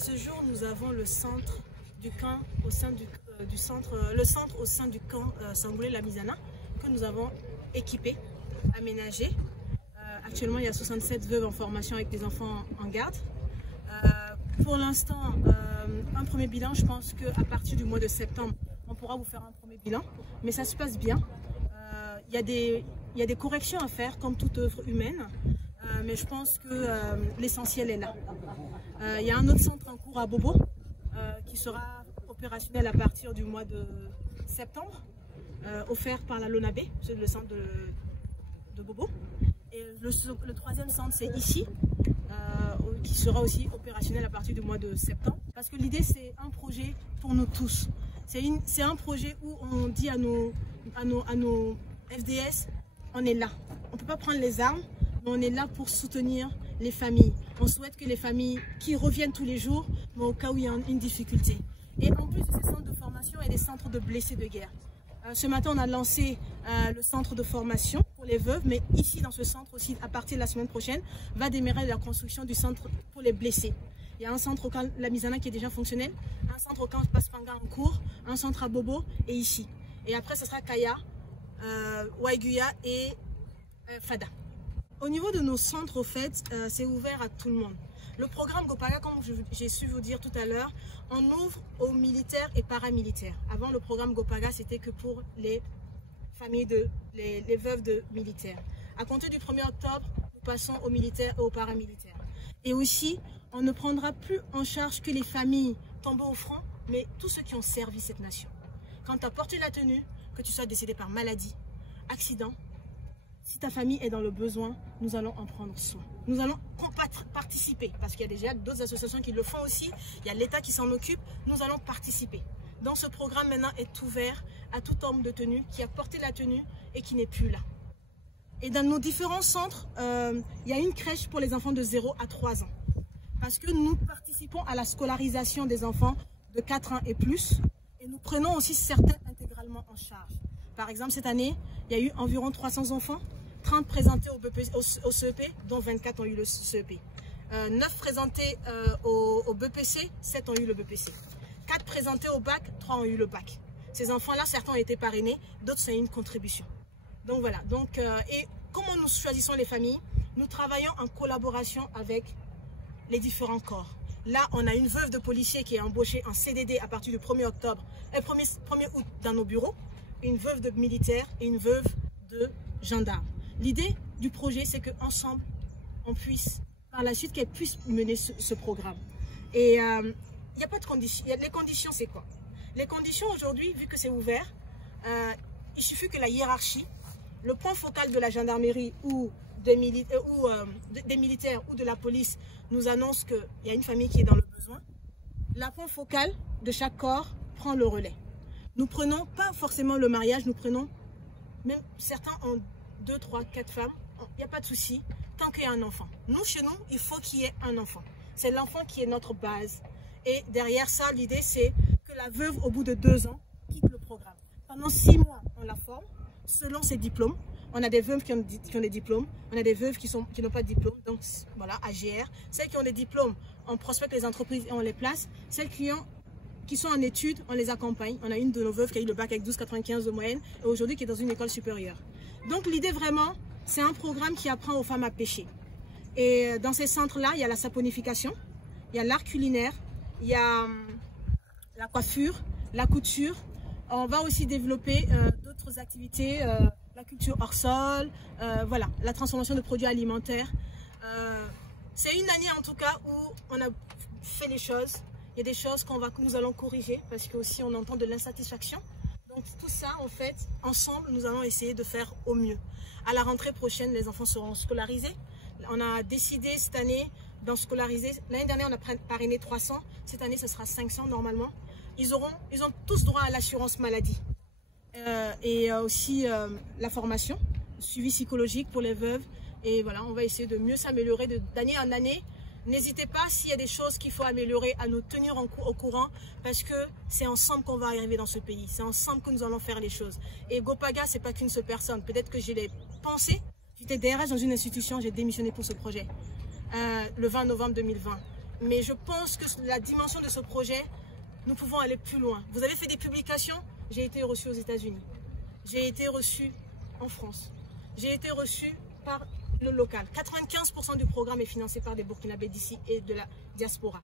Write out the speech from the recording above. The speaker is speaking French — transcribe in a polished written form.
ce jour, nous avons le centre du camp au sein du centre au sein du camp Sangoulé-Lamizana que nous avons équipé, aménagé. Actuellement, il y a 67 veuves en formation avec des enfants en garde. Pour l'instant, un premier bilan, je pense qu'à partir du mois de septembre, on pourra vous faire un premier bilan, mais ça se passe bien. Il y a des corrections à faire, comme toute œuvre humaine, mais je pense que l'essentiel est là. Il y a un autre centre en cours à Bobo, qui sera opérationnel à partir du mois de septembre, offert par la LONAB, c'est le centre de Bobo. Et le troisième centre, c'est ici, qui sera aussi opérationnel à partir du mois de septembre. Parce que l'idée, c'est un projet pour nous tous. C'est un projet où on dit à nos FDS, on est là. On ne peut pas prendre les armes, mais on est là pour soutenir les familles. On souhaite que les familles qui reviennent tous les jours, mais au cas où il y a une difficulté. Et en plus de ces centres de formation, il y a des centres de blessés de guerre. Ce matin, on a lancé le centre de formation pour les veuves, mais ici, dans ce centre aussi, à partir de la semaine prochaine, va démarrer la construction du centre pour les blessés. Il y a un centre au camp Lamizana qui est déjà fonctionnel, un centre au camp Paspanga en cours, un centre à Bobo et ici. Et après, ce sera Kaya, Waiguya et Fada. Au niveau de nos centres, au fait, c'est ouvert à tout le monde. Le programme Gopaga, comme j'ai su vous dire tout à l'heure, on ouvre aux militaires et paramilitaires. Avant, le programme Gopaga, c'était que pour les familles les veuves de militaires. À compter du 1er octobre, nous passons aux militaires et aux paramilitaires. Et aussi, on ne prendra plus en charge que les familles tombées au front, mais tous ceux qui ont servi cette nation. Quand tu as porté la tenue, que tu sois décédé par maladie, accident, si ta famille est dans le besoin, nous allons en prendre soin. Nous allons participer, parce qu'il y a déjà d'autres associations qui le font aussi. Il y a l'État qui s'en occupe. Nous allons participer. Donc ce programme maintenant est ouvert à tout homme de tenue qui a porté la tenue et qui n'est plus là. Et dans nos différents centres, il y a une crèche pour les enfants de 0 à 3 ans. Parce que nous participons à la scolarisation des enfants de 4 ans et plus. Et nous prenons aussi certains intégralement en charge. Par exemple, cette année, il y a eu environ 300 enfants. 30 présentés au CEP, dont 24 ont eu le CEP. 9 présentés au BPC, 7 ont eu le BPC. 4 présentés au bac, 3 ont eu le bac. Ces enfants-là, certains ont été parrainés, d'autres, c'est une contribution. Donc voilà. Donc, et comment nous choisissons les familles? Nous travaillons en collaboration avec les différents corps. Là, on a une veuve de policier qui est embauchée en CDD à partir du 1er octobre, 1er août dans nos bureaux, une veuve de militaire et une veuve de gendarme. L'idée du projet, c'est qu'ensemble, on puisse, par la suite, qu'elle puisse mener ce programme. Et il n'y a pas de conditions. Les conditions, c'est quoi? Les conditions aujourd'hui, vu que c'est ouvert, il suffit que la hiérarchie, le point focal de la gendarmerie ou des militaires ou de la police nous annonce qu'il y a une famille qui est dans le besoin. La point focal de chaque corps prend le relais. Nous prenons pas forcément le mariage, nous prenons, même certains ont 2, 3, 4 femmes, il n'y a pas de souci, tant qu'il y a un enfant. Nous, chez nous, il faut qu'il y ait un enfant. C'est l'enfant qui est notre base. Et derrière ça, l'idée, c'est que la veuve, au bout de 2 ans, quitte le programme. Pendant 6 mois, on la forme, selon ses diplômes. On a des veuves qui ont des diplômes, on a des veuves qui n'ont pas de diplôme, donc voilà, AGR. Celles qui ont des diplômes, on prospecte les entreprises et on les place. Celles qui sont en études, on les accompagne. On a une de nos veuves qui a eu le bac avec 12,95 de moyenne et aujourd'hui qui est dans une école supérieure. Donc l'idée vraiment, c'est un programme qui apprend aux femmes à pêcher. Et dans ces centres-là, il y a la saponification, il y a l'art culinaire, il y a la coiffure, la couture. On va aussi développer d'autres activités, la culture hors sol, voilà, la transformation de produits alimentaires. C'est une année en tout cas où on a fait les choses. Il y a des choses que nous allons corriger parce qu'aussi on entend de l'insatisfaction. Donc tout ça, en fait, ensemble, nous allons essayer de faire au mieux. À la rentrée prochaine, les enfants seront scolarisés. On a décidé cette année d'en scolariser. L'année dernière, on a parrainé 300. Cette année, ce sera 500 normalement. Ils ont tous droit à l'assurance maladie. Et aussi la formation, le suivi psychologique pour les veuves. Et voilà, on va essayer de mieux s'améliorer d'année en année. N'hésitez pas, s'il y a des choses qu'il faut améliorer, à nous tenir au courant parce que c'est ensemble qu'on va arriver dans ce pays. C'est ensemble que nous allons faire les choses. Et Gopaga, ce n'est pas qu'une seule personne. Peut-être que je l'ai pensé. J'étais DRH dans une institution, j'ai démissionné pour ce projet le 20 novembre 2020. Mais je pense que la dimension de ce projet, nous pouvons aller plus loin. Vous avez fait des publications, j'ai été reçu aux États-Unis. J'ai été reçu en France. J'ai été reçu par le local. 95% du programme est financé par des Burkinabés d'ici et de la diaspora.